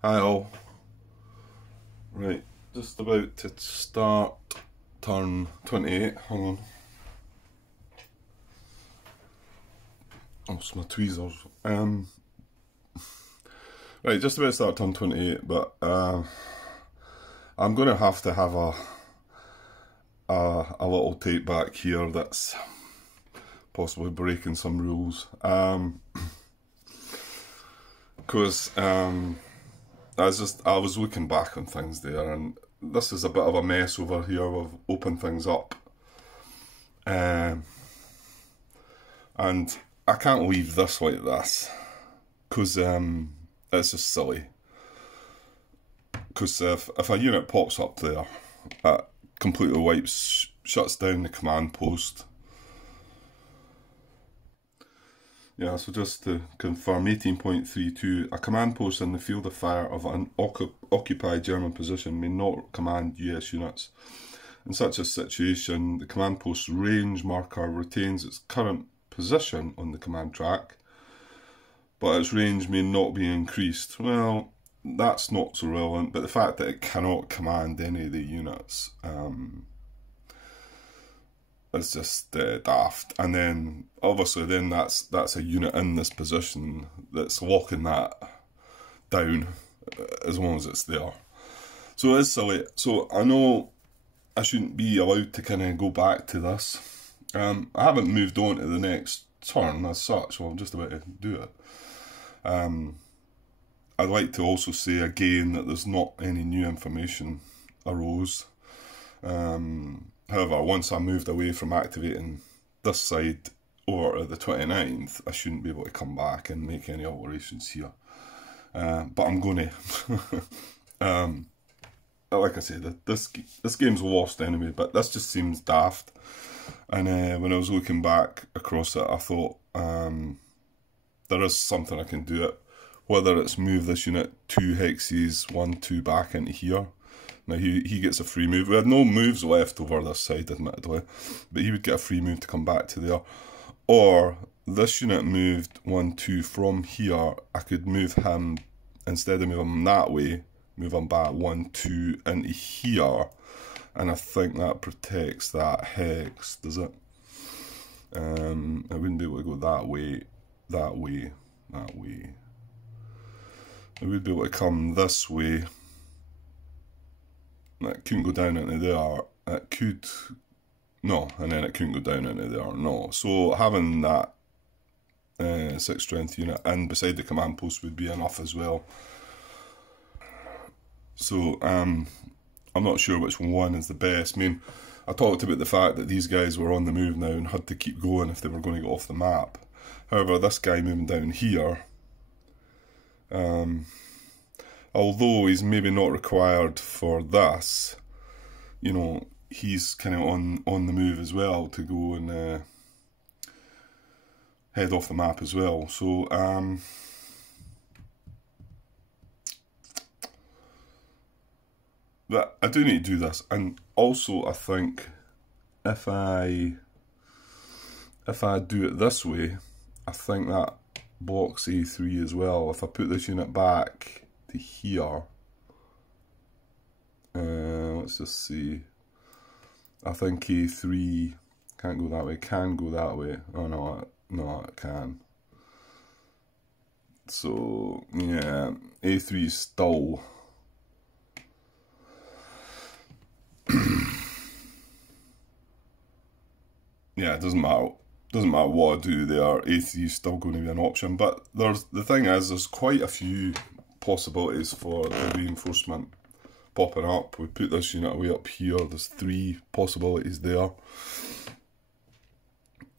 Hi all. Right, just about to start turn 28. Hang on. Oh, it's my tweezers. Right, just about to start turn 28, but I'm going to have a little take back here that's possibly breaking some rules. Because I was looking back on things there, and this is a bit of a mess over here. We've opened things up, and I can't leave this like this, because it's just silly. Because if a unit pops up there, it completely shuts down the command post. Yeah, so just to confirm, 18.32, a command post in the field of fire of an occupied German position may not command US units. In such a situation, the command post's range marker retains its current position on the command track, but its range may not be increased. Well, that's not so relevant, but the fact that it cannot command any of the units is just daft. And then obviously then that's a unit in this position that's locking that down as long as it's there. So it is silly. So I know I shouldn't be allowed to kind of go back to this. I haven't moved on to the next turn as such, so I'm just about to do it. I'd like to also say again that there's not any new information arose. However, once I moved away from activating this side over to the 29th, I shouldn't be able to come back and make any alterations here. But I'm going to. Like I said, this game's lost anyway, but this just seems daft. And when I was looking back across it, I thought there is something I can do it. Whether it's move this unit 2 hexes, 1, 2 back into here. Now he gets a free move. We had no moves left over this side, admittedly, but he would get a free move to come back to there. Or this unit moved 1, 2 from here. I could move him, instead of moving him that way, move him back 1, 2 into here, and I think that protects that hex. Does it? I wouldn't be able to go that way, that way, that way. I would be able to come this way. It couldn't go down into there. It could, no, and then it couldn't go down into there. No. So having that 6 strength unit in beside the command post would be enough as well. So I'm not sure which one is the best. I mean, I talked about the fact that these guys were on the move now and had to keep going if they were going to get off the map. However, this guy moving down here, although he's maybe not required for this, you know, he's kind of on the move as well to go and head off the map as well. So but I do need to do this, and also I think if I do it this way, I think that blocks A3 as well. If I put this unit back to here, let's just see, I think A3 can't go that way, can go that way. Oh no, no, it can. So yeah, A3 is still yeah, it doesn't matter. Doesn't matter what I do there, A3 is still going to be an option. But the thing is, there's quite a few possibilities for the reinforcement popping up. We put this unit away up here, there's 3 possibilities there.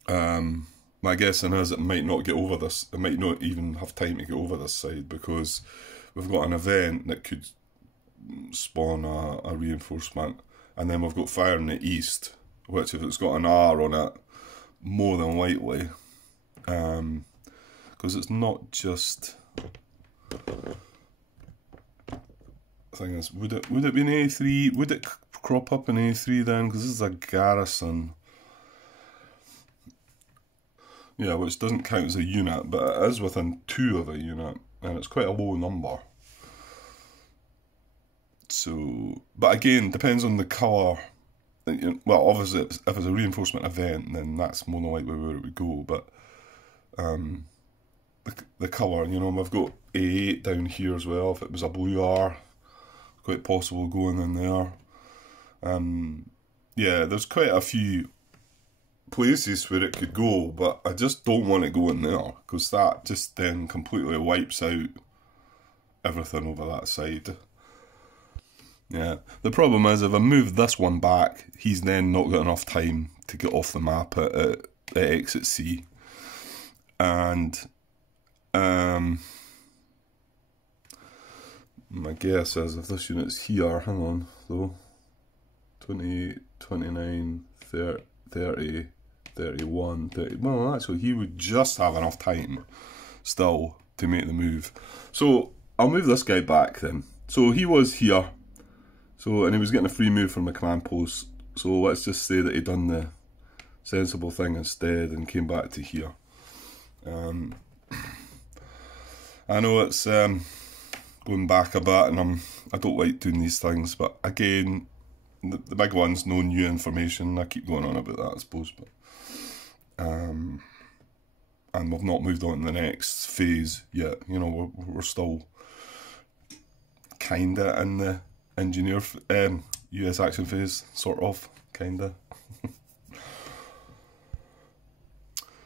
My guessing is it might not get over this, it might not even have time to get over this side, because we've got an event that could spawn a reinforcement, and then we've got fire in the east, which if it's got an R on it, more than likely, because it's not just. Thing is, would it be an A3? Would it crop up in A3 then? Because this is a garrison. Yeah, which doesn't count as a unit, but it is within 2 of a unit, and it's quite a low number. So, but again, depends on the colour. Well, obviously, if it's a reinforcement event, then that's more than likely where it would go. But the colour, you know, I've got A8 down here as well. If it was a blue R, quite possible going in there. Yeah, there's quite a few places where it could go, but I just don't want it going there, because that just then completely wipes out everything over that side. Yeah, the problem is if I move this one back, he's then not got enough time to get off the map at exit C. And my guess is if this unit's here, hang on, though, 28, 29, 30, 30, 31, 30, well actually he would just have enough time still to make the move. So I'll move this guy back then. So he was here. So, and he was getting a free move from a command post. So let's just say that he done the sensible thing instead and came back to here. I know it's going back a bit, and I don't like doing these things, but again, the big one's no new information. I keep going on about that, I suppose, but and we've not moved on to the next phase yet. You know, we're still kinda in the engineer US action phase, sort of, kinda.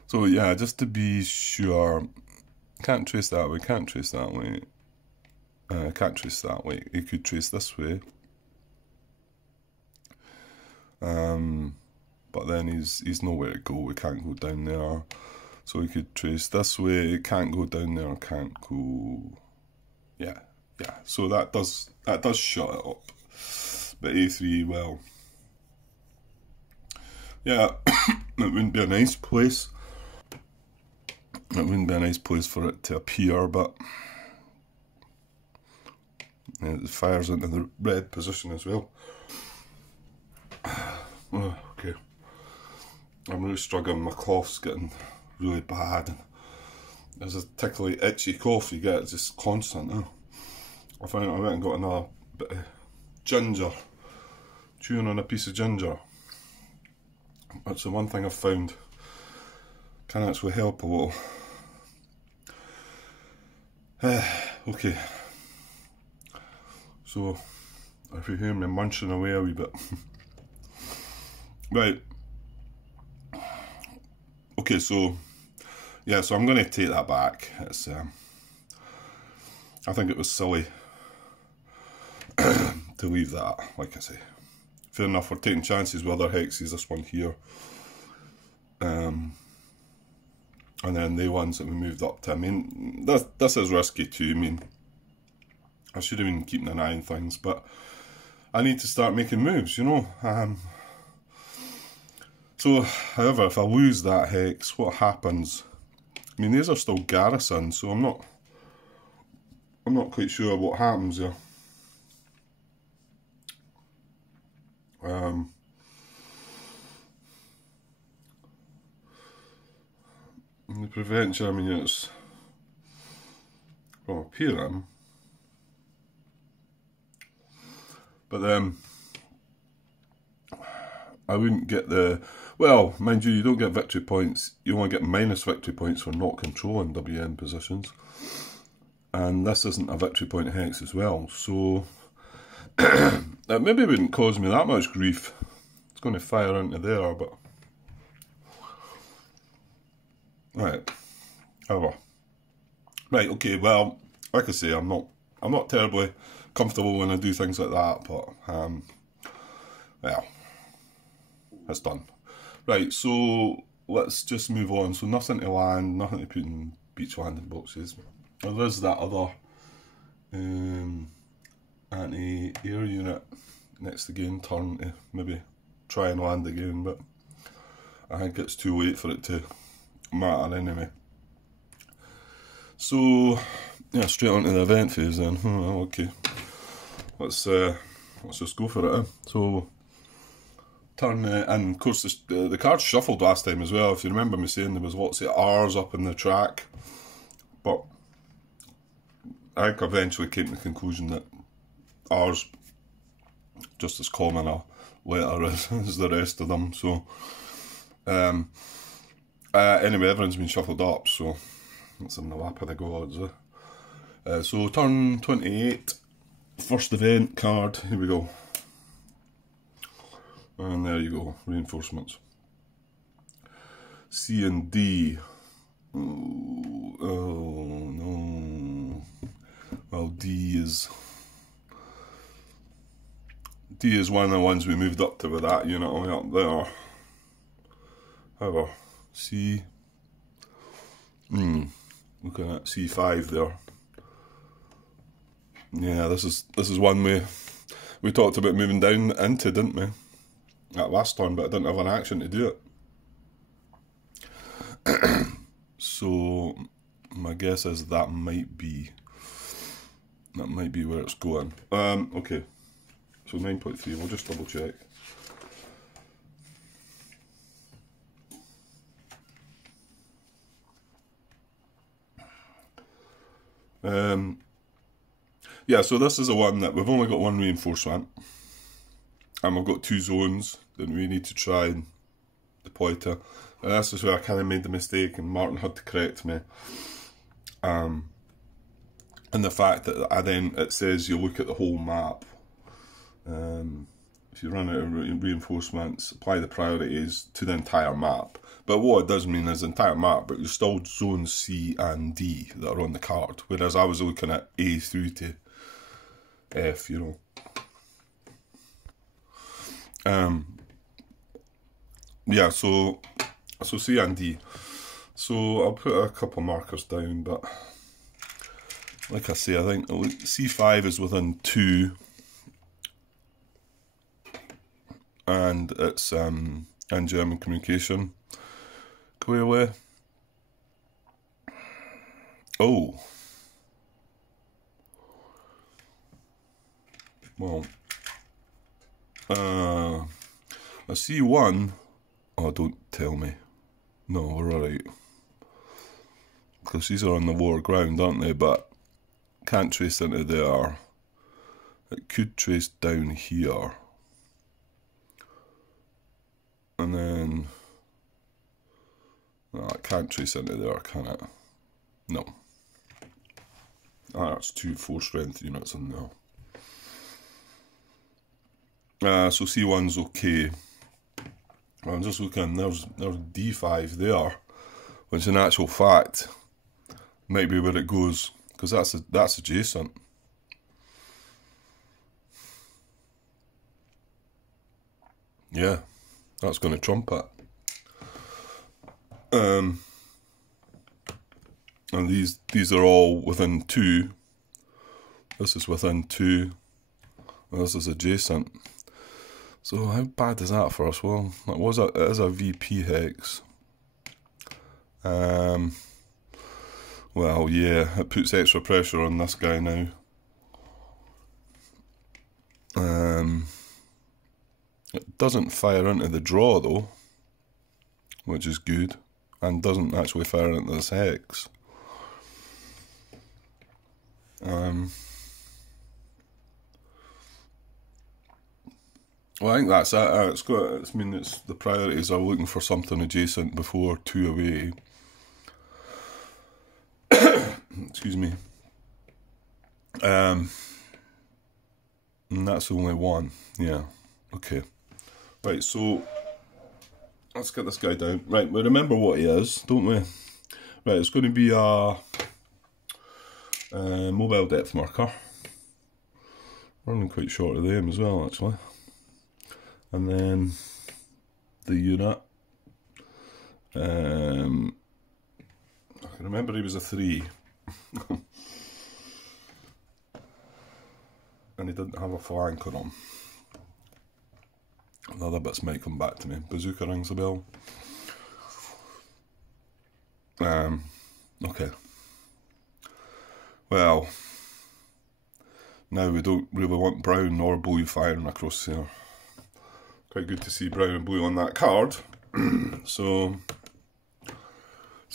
So yeah, just to be sure, can't trace that way, can't trace that way, can't trace that way. It could trace this way, but then he's nowhere to go. We can't go down there. So we could trace this way. It can't go down there. Can't go. Yeah. So that does shut it up. But A3, well, yeah, it wouldn't be a nice place. It wouldn't be a nice place for it to appear, but it fires into the red position as well. Oh, okay, I'm really struggling. My cough's getting really bad. There's a tickly, itchy cough you get. It's just constant. I went and got another bit of ginger, chewing on a piece of ginger. That's the one thing I've found can actually help a little. Okay, so if you hear me munching away a wee bit, right, okay, so yeah, so I'm going to take that back. It's I think it was silly to leave that, like I say. Fair enough, we're taking chances with other hexes, this one here. And then the ones that we moved up to. I mean, this is risky too. I mean, I should have been keeping an eye on things, but I need to start making moves, you know. So, however, if I lose that hex, what happens? I mean, these are still garrisons, so I'm not quite sure what happens there. The prevent German units from appearing, but then I wouldn't get the, well, mind you don't get victory points, you only get minus victory points for not controlling WN positions, and this isn't a victory point hex as well, so it maybe wouldn't cause me that much grief. It's going to fire into there, but right, however, right, okay, well, like I say, I'm not terribly comfortable when I do things like that, but well, it's done. Right, so let's just move on. So nothing to land, nothing to put in beach landing boxes. Well, there's that other anti-air unit next again, turn to maybe try and land again, but I think it's too late for it to matter anyway. So yeah, straight on to the event phase then. Oh, okay, let's just go for it. So turn, and of course the cards shuffled last time as well. If you remember me saying there was lots of R's up in the track, but I think I eventually came to the conclusion that R's just as common a letter as the rest of them. So anyway, everyone's been shuffled up, so let's have a lap of the gods. So turn 28, first event card, here we go. And there you go, reinforcements. C and D. Oh no. Well, D is one of the ones we moved up to with that unit all the way up there. However, C. Looking at C5 there. Yeah, this is one we talked about moving down into, didn't we? That last turn, but I didn't have an action to do it. So my guess is that might be where it's going. Okay. So 9.3, we'll just double check. Yeah, so this is the one that we've only got one reinforcement, and we've got 2 zones that we need to try and deploy to. And this is where I kind of made the mistake, and Martin had to correct me. And the fact that it says you look at the whole map. If you run out of reinforcements, apply the priorities to the entire map. But what it does mean is the entire map, but you're still zones C and D that are on the card. Whereas I was looking at A through to F, you know. Yeah, so C and D. So I'll put a couple markers down, but like I say, I think C5 is within 2, and it's in German communication. Clearly. Oh. Well. A C1. Oh, don't tell me. No, we're alright. Because these are on the lower ground, aren't they? But can't trace into there. It could trace down here. And then... No, I can't trace into there, can it? No. That's 2 4-strength units in there. So C1's okay. I'm just looking, there's D5 there, which in actual fact might be where it goes, because that's adjacent. Yeah, that's going to trump it. And these are all within 2. This is within 2. And this is adjacent. So how bad is that for us? Well, it is a VP hex. Well, yeah, it puts extra pressure on this guy now. It doesn't fire into the draw though, which is good, and doesn't actually fire into this hex. Well, I think that's it. It's the priorities are looking for something adjacent before 2 away. Excuse me. And that's only 1. Yeah. Okay. Right. So let's get this guy down. Right. We remember what he is, don't we? Right. It's going to be a mobile depth marker. Running quite short of them as well, actually. And then the unit. I can remember he was a 3. And he didn't have a flank on him. The other bits might come back to me. Bazooka rings a bell. Okay. Well, now we don't really want brown or blue firing across there. Quite good to see brown and blue on that card. So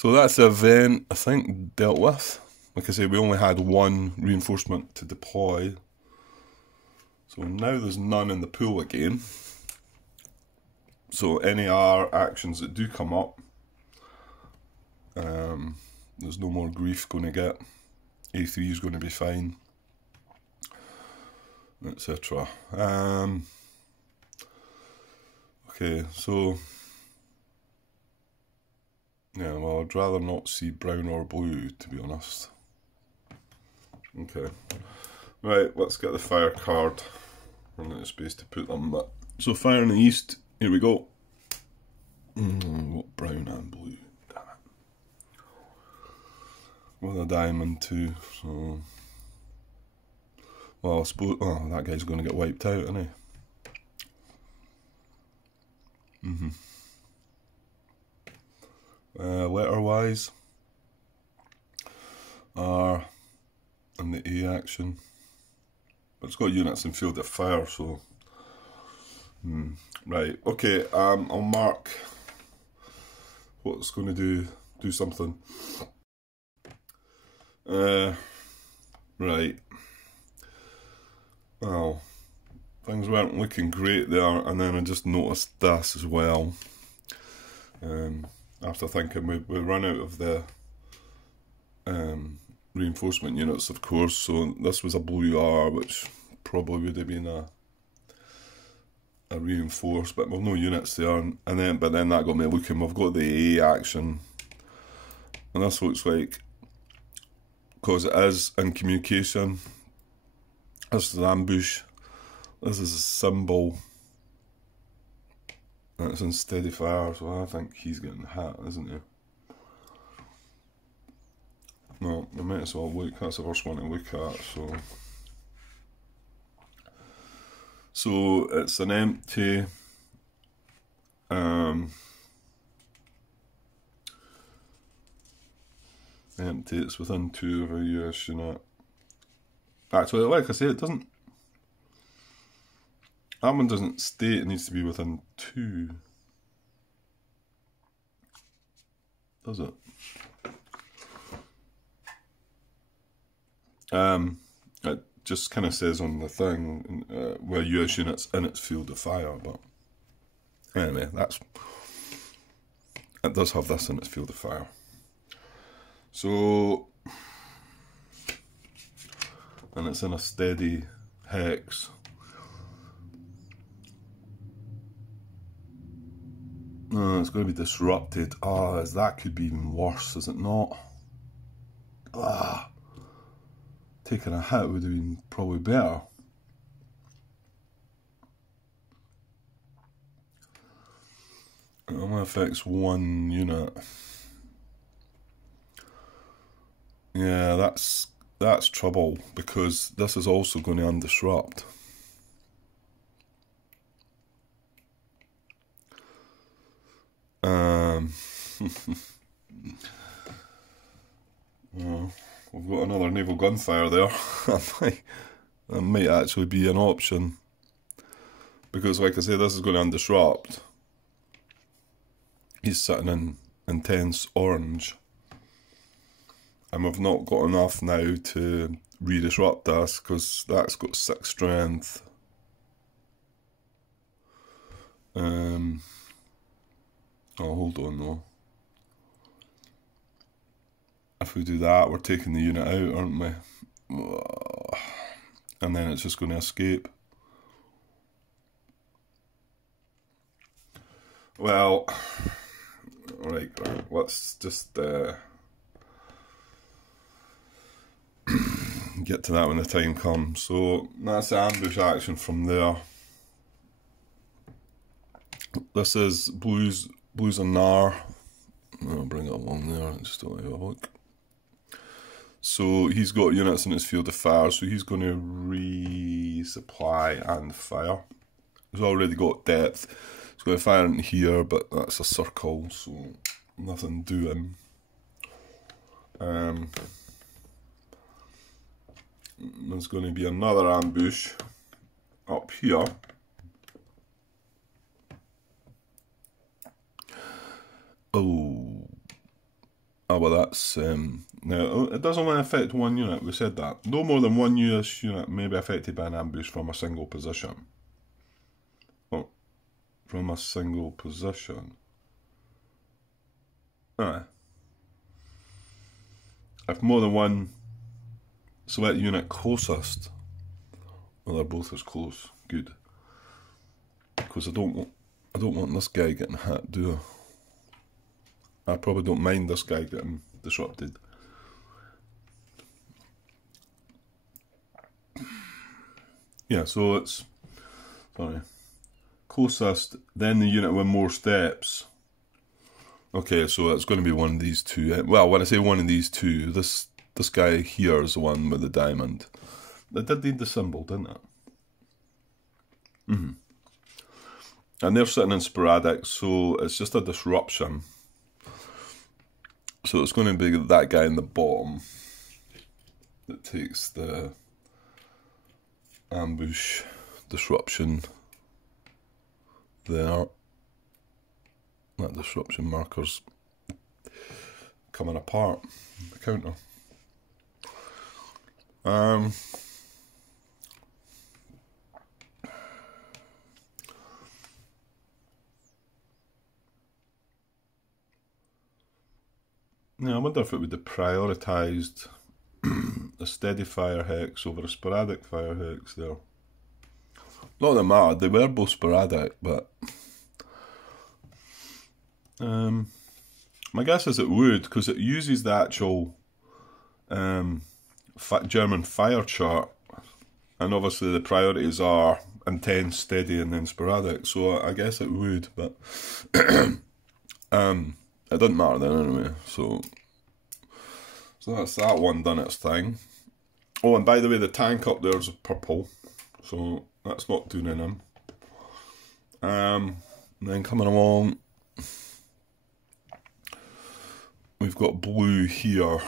that's the event, I think, dealt with. Like I say, we only had 1 reinforcement to deploy. So now there's none in the pool again. So any R actions that do come up, there's no more grief going to get. A3 is going to be fine, etc. Okay, so yeah, well, I'd rather not see brown or blue, to be honest. Okay, right, let's get the fire card. Run out of space to put them. But so fire in the east. Here we go. What brown and blue? Damn it. With a diamond too. So, well, I suppose. Oh, that guy's going to get wiped out, isn't he? Letter-wise, R and the A action, but it's got units in field of fire, so right. Okay, I'll mark what's going to do something. Right. Well, things weren't looking great there, and then I just noticed this as well. After thinking we run out of the reinforcement units, of course, so this was a blue R, which probably would have been a reinforced, but with no units there, but then that got me looking. We've got the A action, and this looks like, because it is in communication, this is an ambush, this is a symbol, and it's in steady fire, so I think he's getting hit, isn't he? No, we might as well look. That's the first one to look at. So it's an empty. Empty. It's within 2 of a US unit. Actually, like I say, it doesn't. That one doesn't state it needs to be within 2. Does it? It just kind of says on the thing where US units in its field of fire, but anyway, it does have this in its field of fire. So, and it's in a steady hex. No, it's going to be disrupted. That could be even worse, is it not? Taking a hit would have been probably better. It only affects 1 unit. Yeah, that's trouble, because this is also going to undisrupt. Well, we've got another naval gunfire there. That might actually be an option, because like I say, this is going to undisrupt. He's sitting in intense orange, and we've not got enough now to re-disrupt this, because that's got 6 strength. Oh, hold on though. If we do that, we're taking the unit out, aren't we? And then it's just going to escape. Well, right, let's just get to that when the time comes. So that's the ambush action from there. This is blues and Nar. I'll bring it along there and just have a look. So he's got units in his field of fire, so he's going to resupply and fire. He's already got depth. He's going to fire in here, but that's a circle, so nothing doing. There's going to be another ambush up here. Oh, I well, that's now it does only affect one unit. We said that no more than one US unit may be affected by an ambush from a single position. Oh, from a single position. Aye. If more than one, select unit closest. Well, they're both as close. Good. Because I don't want this guy getting hit, do I? I probably don't mind this guy getting disrupted. Yeah, so it's, sorry, closest, then the unit with more steps. Okay, so it's going to be one of these two. Well, when I say one of these two, this guy here is the one with the diamond. It did need the symbol, didn't it? Mm-hmm. And they're sitting in sporadic, so it's just a disruption. So it's going to be that guy in the bottom that takes the ambush disruption there. That disruption marker's coming apart, the counter. Yeah, I wonder if it would have prioritised a steady fire hex over a sporadic fire hex there. Not that mattered, they were both sporadic, but my guess is it would, because it uses the actual German fire chart, and obviously the priorities are intense, steady, and then sporadic, so I guess it would, but it doesn't matter then anyway, so that's that one done its thing. Oh, and by the way, the tank up there is purple, so that's not doing anything. And then coming along, we've got blue here.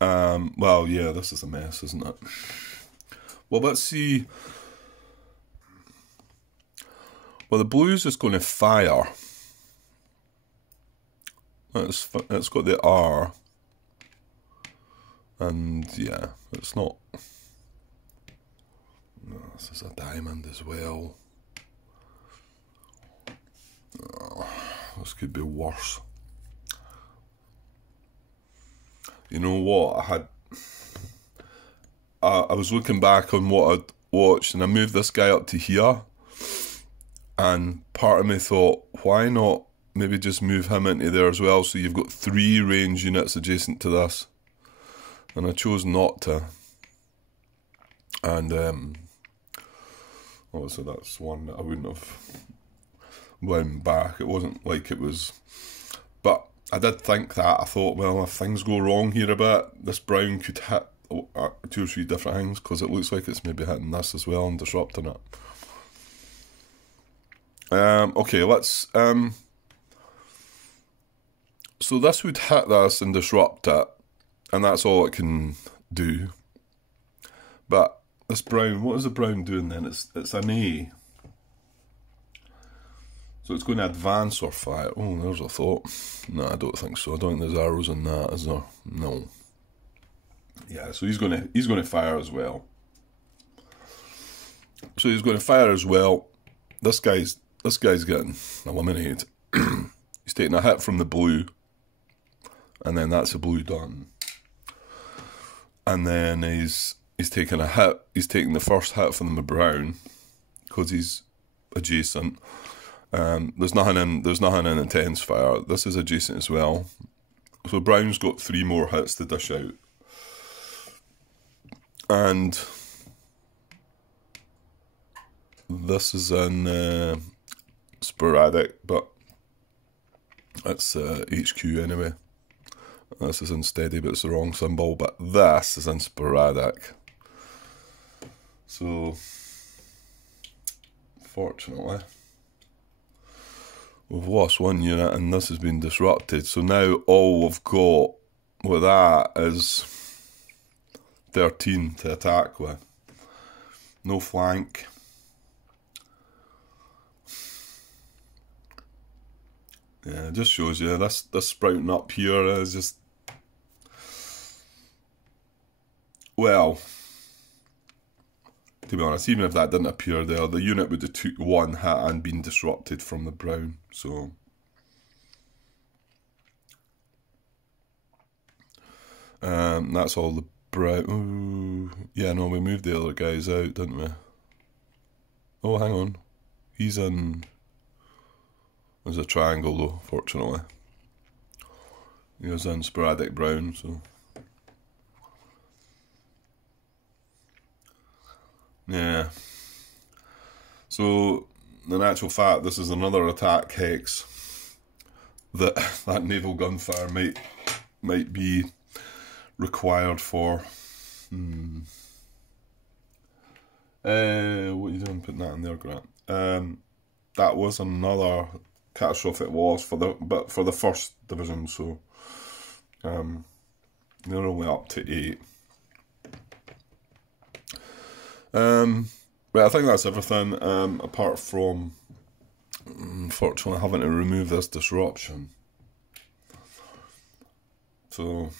Well, yeah, this is a mess, isn't it? Well, let's see. Well, the blue's is going to fire. It's got the R. And, yeah, it's not... No, this is a diamond as well. Oh, this could be worse. You know what? I was looking back on what I'd watched, and I moved this guy up to here. And part of me thought, why not maybe just move him into there as well, so you've got 3 range units adjacent to this. And I chose not to. And obviously that's one that I wouldn't have went back. It wasn't like it was... But I did think that. I thought, well, if things go wrong here a bit, this brown could hit 2 or 3 different things, because it looks like it's maybe hitting this as well and disrupting it. Okay, let's... so this would hit this and disrupt it, and that's all it can do. But this brown, what is the brown doing then? It's an A. So it's going to advance or fire. Oh, there's a thought. No, I don't think so. I don't think there's arrows in that, is there? No. Yeah, so he's going to fire as well. So he's going to fire as well. This guy's getting eliminated. He's taking a hit from the blue, and then that's the blue done. And then he's taking a hit. He's taking the first hit from the brown because he's adjacent. There's nothing in intense fire. This is adjacent as well. So brown's got 3 more hits to dish out. And this is in sporadic, but it's HQ anyway. This is in steady, but it's the wrong symbol. But this is in sporadic. So, fortunately, we've lost 1 unit, and this has been disrupted. So now all we've got with that is 13 to attack with. No flank. Yeah, it just shows you this sprouting up here is just, well, to be honest, even if that didn't appear there, the unit would have took one hit and been disrupted from the brown. So that's all the brown. Ooh, yeah, no, we moved the other guys out, didn't we? Oh, hang on. He's in... There's a triangle though, fortunately. He was in sporadic brown, so... Yeah. So, in actual fact, this is another attack hex that that naval gunfire might be required for. What are you doing putting that in there, Grant? That was another catastrophic loss for the first division, so they're only up to 8. Right, I think that's everything, apart from unfortunately having to remove this disruption. So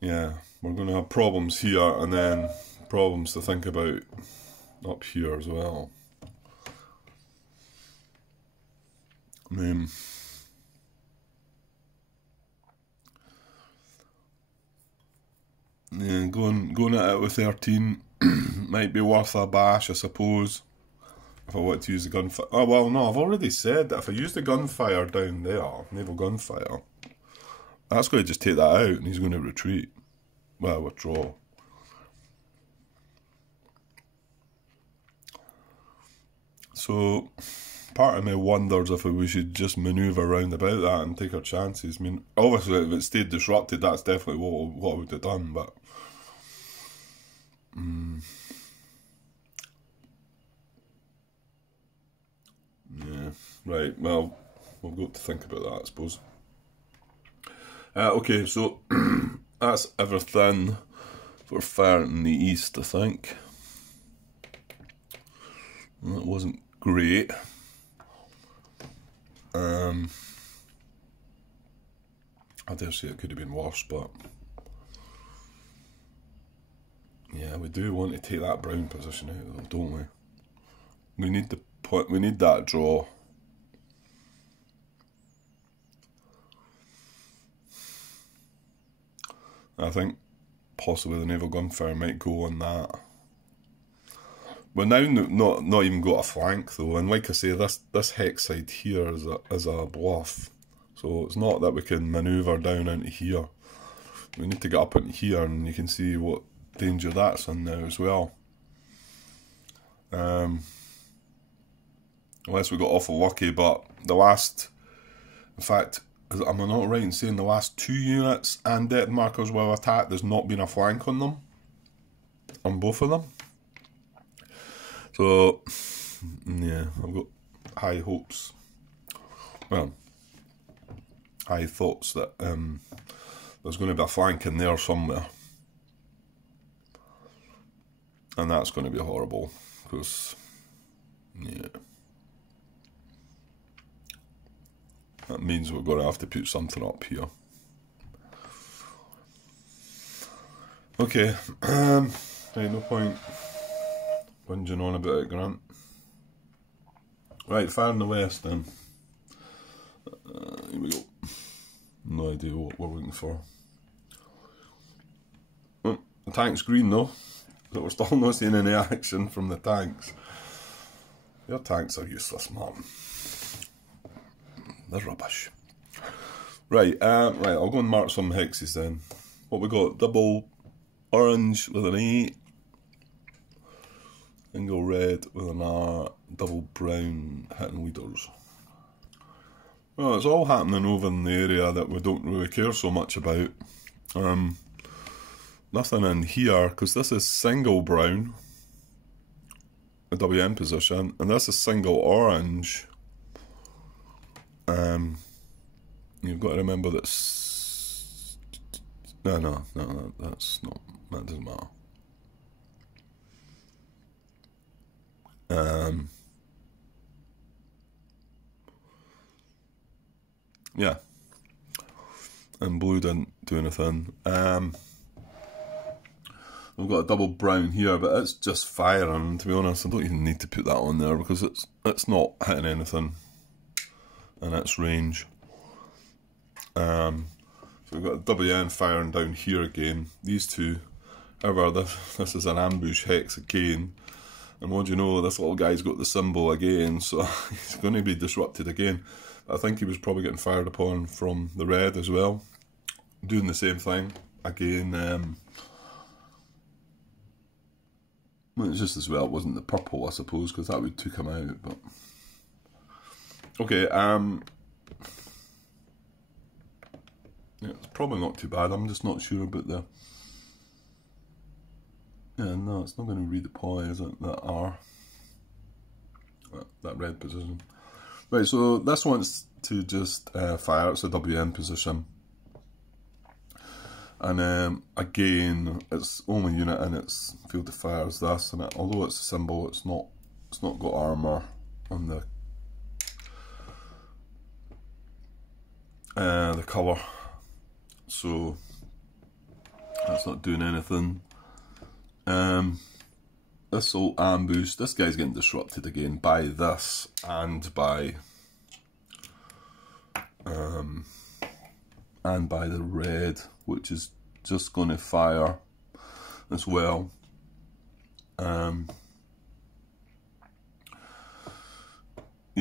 yeah, we're going to have problems here and then problems to think about up here as well. Yeah, going at it with 13 might be worth a bash, I suppose, if I want to use the gunfire. Oh, well, no, I've already said that if I use the gunfire down there, naval gunfire, that's going to just take that out and he's going to retreat. Well, withdraw. So, part of me wonders if we should just manoeuvre around about that and take our chances. I mean, obviously, if it stayed disrupted, that's definitely what I would have done, but... yeah, right, well, we'll go to think about that, I suppose. Okay, so that's everything for fire in the east, I think. That wasn't great. I dare say it could have been worse, but yeah, we do want to take that brown position out, though, don't we? We need the point. We need that draw. I think possibly the naval gunfire might go on that. We're now not even got a flank though, and like I say, this hex side here is a bluff, so it's not that we can manoeuvre down into here. We need to get up into here, and you can see what danger that's in now as well. Unless we got awful lucky, but the last, in fact, am I not right in saying the last 2 units and depth markers well attacked, there's not been a flank on them, on both of them. So, yeah, I've got high hopes, well, high thoughts that there's going to be a flank in there somewhere. And that's going to be horrible, because, yeah, that means we're going to have to put something up here. Okay, right, no point whinging on about it, Grant. Right, fire in the west then. Here we go. No idea what we're looking for. Oh, the tank's green though, but we're still not seeing any action from the tanks. Your tanks are useless, man. They're rubbish. Right, right, I'll go and mark some hexes then. What we got? Double orange with an A. Single red with an R, double brown hitting leaders. Well, it's all happening over in the area that we don't really care so much about. Nothing in here, because this is single brown, a WM position, and this is single orange. You've got to remember that... No, that's not... that doesn't matter. yeah. And blue didn't do anything. We've got a double brown here, but it's just firing. To be honest, I don't even need to put that on there because it's not hitting anything in its range. So we've got a WN firing down here again. These two. However, this is an ambush hex again. And what do you know, this little guy's got the symbol again, so he's going to be disrupted again. I think he was probably getting fired upon from the red as well. Doing the same thing. Again, well, it's just as well it wasn't the purple, I suppose, because that would took him out, but... Okay, yeah, it's probably not too bad. I'm just not sure about the... Yeah, no, it's not going to redeploy, is it? That R. That red position. Right, so this wants to just fire. It's a WN position. And again, its only unit in its field of fire is this, and although it's a symbol, it's not got armour on the colour, so that's not doing anything. This will ambush. This guy's getting disrupted again by this and by the red, which is just going to fire as well. Yeah,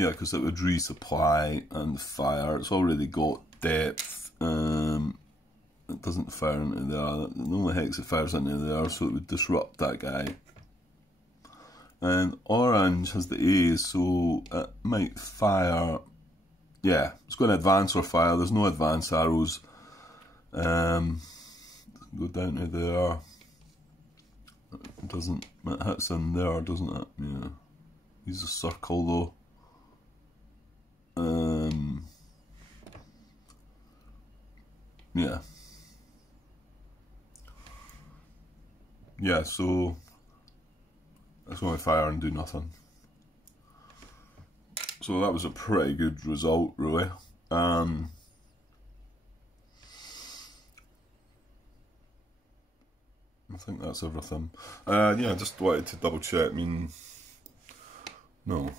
because it would resupply and fire. It's already got depth. It doesn't fire into there. The only hex it fires into there, so it would disrupt that guy. And orange has the A, so it might fire. Yeah, it's going to advance or fire. There's no advance arrows. Go down to there. It doesn't. It hits in there, doesn't it? Yeah. Use a circle though. Yeah. Yeah, so it's going to fire and do nothing. So that was a pretty good result, really. I think that's everything. Yeah, just wanted to double check. I mean, no,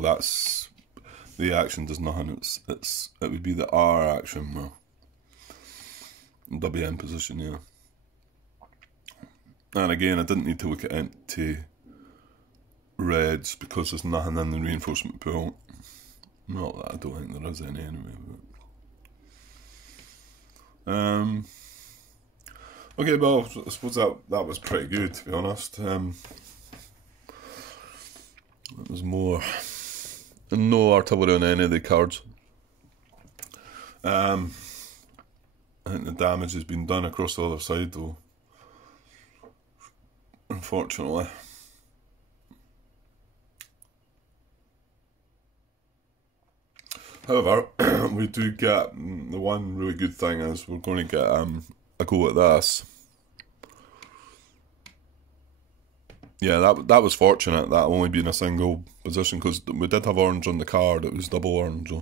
that's the action does nothing. It would be the R action, well, WN position, yeah. And again, I didn't need to look at into reds because there's nothing in the reinforcement pool. Not that I don't think there is any anyway. But okay, well, I suppose that was pretty good, to be honest. It was more no artillery on any of the cards. I think the damage has been done across the other side, though. Unfortunately. However, we do get the one really good thing is we're going to get a go at this. Yeah, that was fortunate, that only being a single position, because we did have orange on the card. It was double orange,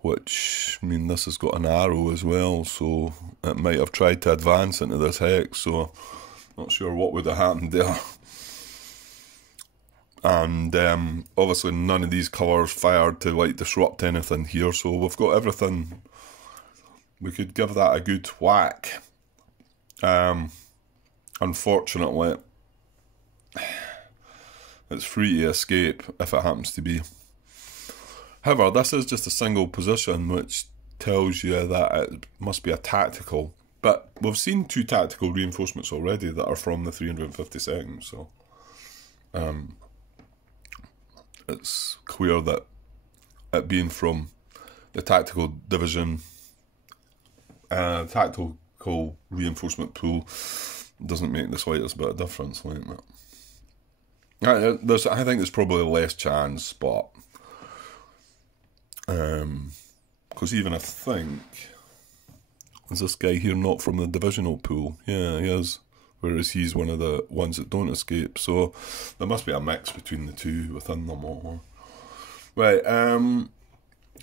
which, I mean, this has got an arrow as well, so it might have tried to advance into this hex, so not sure what would have happened there. And obviously none of these colours fired to like disrupt anything here, so we've got everything. We could give that a good whack. Unfortunately, it's free to escape if it happens to be. However, this is just a single position, which tells you that it must be a tactical. But we've seen 2 tactical reinforcements already that are from the 352nd, so it's clear that it being from the tactical division, tactical reinforcement pool doesn't make the slightest bit of difference like that. I think there's probably less chance, but because even I think, is this guy here not from the divisional pool? Yeah, he is. Whereas he's one of the ones that don't escape. So there must be a mix between the two within them all. Right,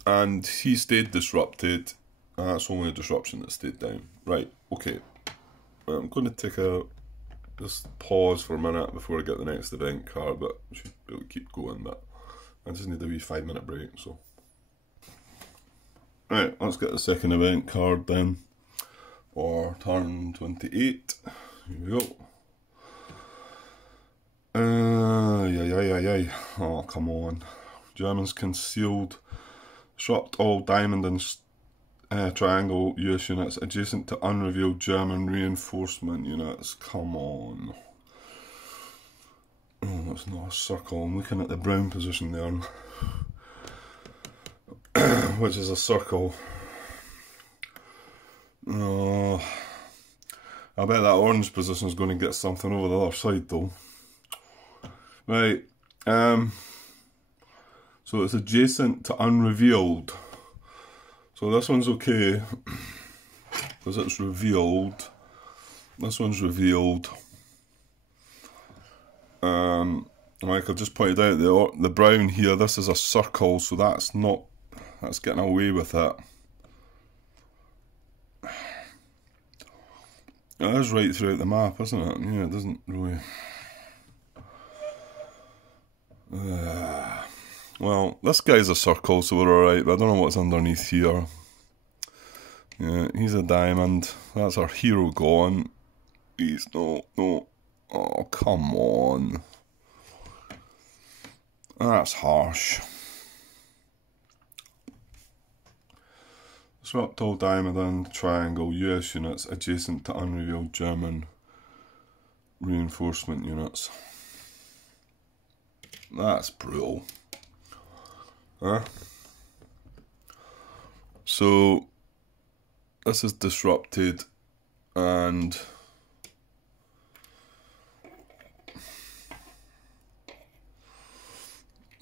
and he stayed disrupted. That's only a disruption that stayed down. Right, okay. I'm going to take a just pause for a minute before I get the next event card, but I should be able to keep going, but I just need a wee 5-minute break, so. Right, let's get the second event card then, for turn 28. Here we go. Oh, come on. Germans concealed. Disrupt all diamond and triangle US units adjacent to unrevealed German reinforcement units. Come on. Oh, that's not a circle. I'm looking at the brown position there, which is a circle. Oh, I bet that orange position is going to get something over the other side though. Right, so it's adjacent to unrevealed. So this one's okay, because it's revealed. This one's revealed. Like I just pointed out, the brown here, this is a circle, so that's getting away with it. It is right throughout the map, isn't it? Yeah, it doesn't really... well, this guy's a circle, so we're alright, but I don't know what's underneath here. Yeah, he's a diamond. That's our hero gone. He's no. Oh, come on. That's harsh. Disrupt all diamond and triangle US units adjacent to unrevealed German reinforcement units. That's brutal. Huh? So this is disrupted, and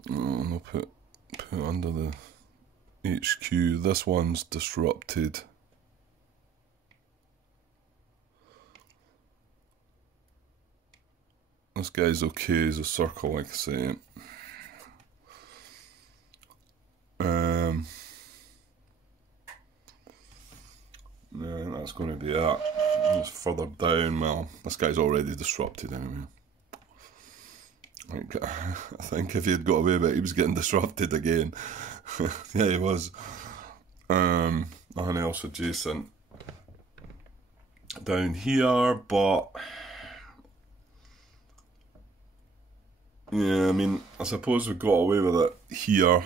I'll put under the HQ. This one's disrupted. This guy's okay as a circle, like I say. Yeah, that's going to be it. It's further down. Well, this guy's already disrupted anyway. I think if he had got away with it, he was getting disrupted again. Yeah, he was. Nothing else adjacent down here, but yeah, I mean, I suppose we got away with it here.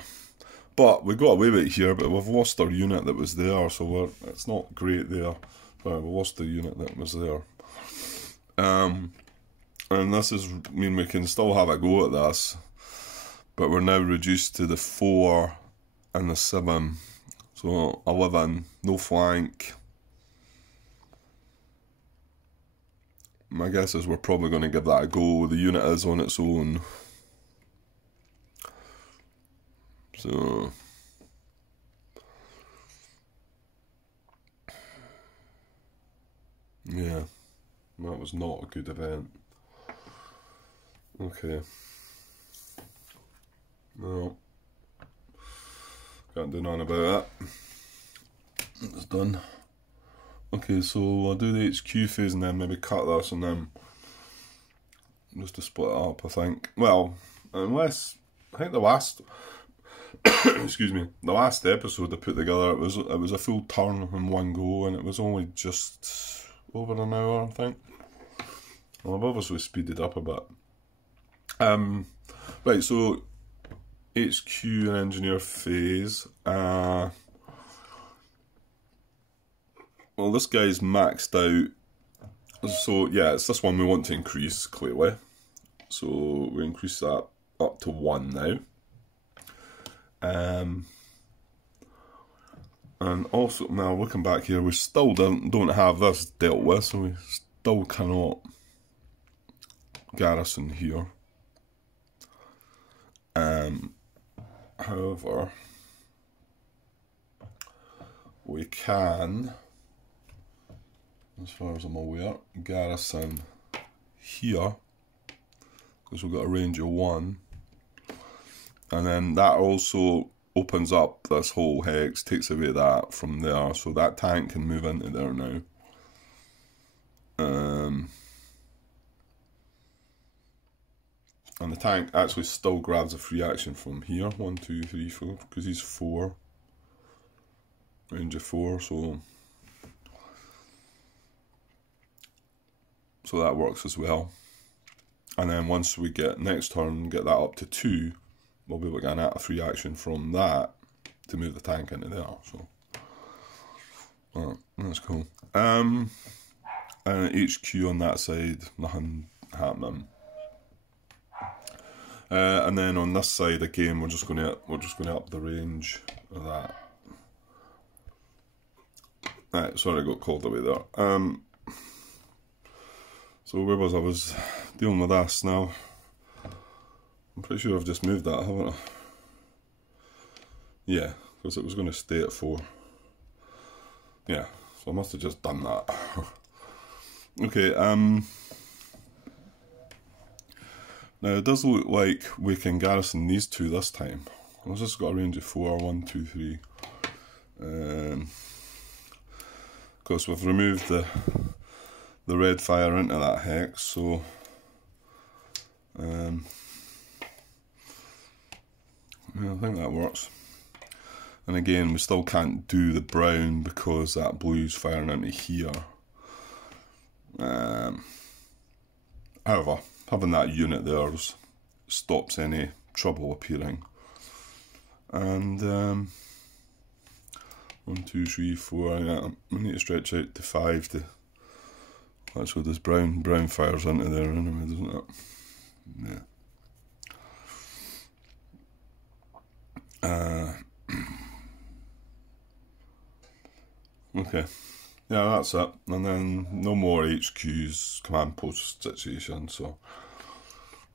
But we got away with it here, but we've lost our unit that was there, so it's not great there. Sorry, we lost the unit that was there. And this is, I mean, we can still have a go at this, but we're now reduced to the 4 and the 7. So 11, no flank. My guess is we're probably going to give that a go. The unit is on its own. So yeah, that was not a good event. Okay. No. Can't do nothing about that. It's done. Okay, so I'll do the HQ phase and then maybe cut this and then just to split it up, I think. Well, unless I think the last excuse me, the last episode I put together, it was a full turn in one go, and it was only just over an hour, I think. Well, I've obviously speeded up a bit. Right, so HQ and engineer phase. Well, this guy's maxed out. So yeah, it's this one we want to increase, clearly. So we increase that up to 1 now. And also, now looking back here, we still don't have this dealt with, so we still cannot garrison here. However, we can, as far as I'm aware, garrison here, because we've got a range of 1. And then that also opens up this whole hex, takes away that from there, so that tank can move into there now. And the tank actually still grabs a free action from here. 1, 2, 3, 4, because he's 4. Range of 4, so that works as well. And then once we get next turn, get that up to 2, we'll be able to get a free action from that to move the tank into there. So that's cool. And HQ on that side, nothing happening. And then on this side again, we're just going to up the range of that. Right, sorry I got called away there. So where was I? Was dealing with this now. I'm pretty sure I've just moved that, haven't I? Yeah, because it was going to stay at 4. Yeah, so I must have just done that. Okay, now it does look like we can garrison these two this time. I've just got a range of 4, 1, 2, 3. Of course, we've removed the red fire into that hex, so yeah, I think that works. And again, we still can't do the brown because that blue's firing into here. However, having that unit there stops any trouble appearing. And 1, 2, 3, 4. Yeah, we need to stretch out to 5 to actually this brown fires into there anyway, doesn't it? Yeah. Okay. Yeah, that's it. And then no more HQs, command post situation, so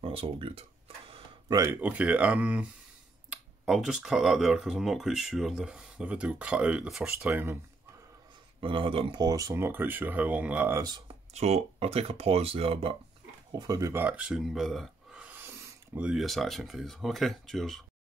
that's all good. Right, okay, I'll just cut that there because I'm not quite sure. The video cut out the first time and when I had it on pause, so I'm not quite sure how long that is. So I'll take a pause there, but hopefully I'll be back soon with the US action phase. Okay, cheers.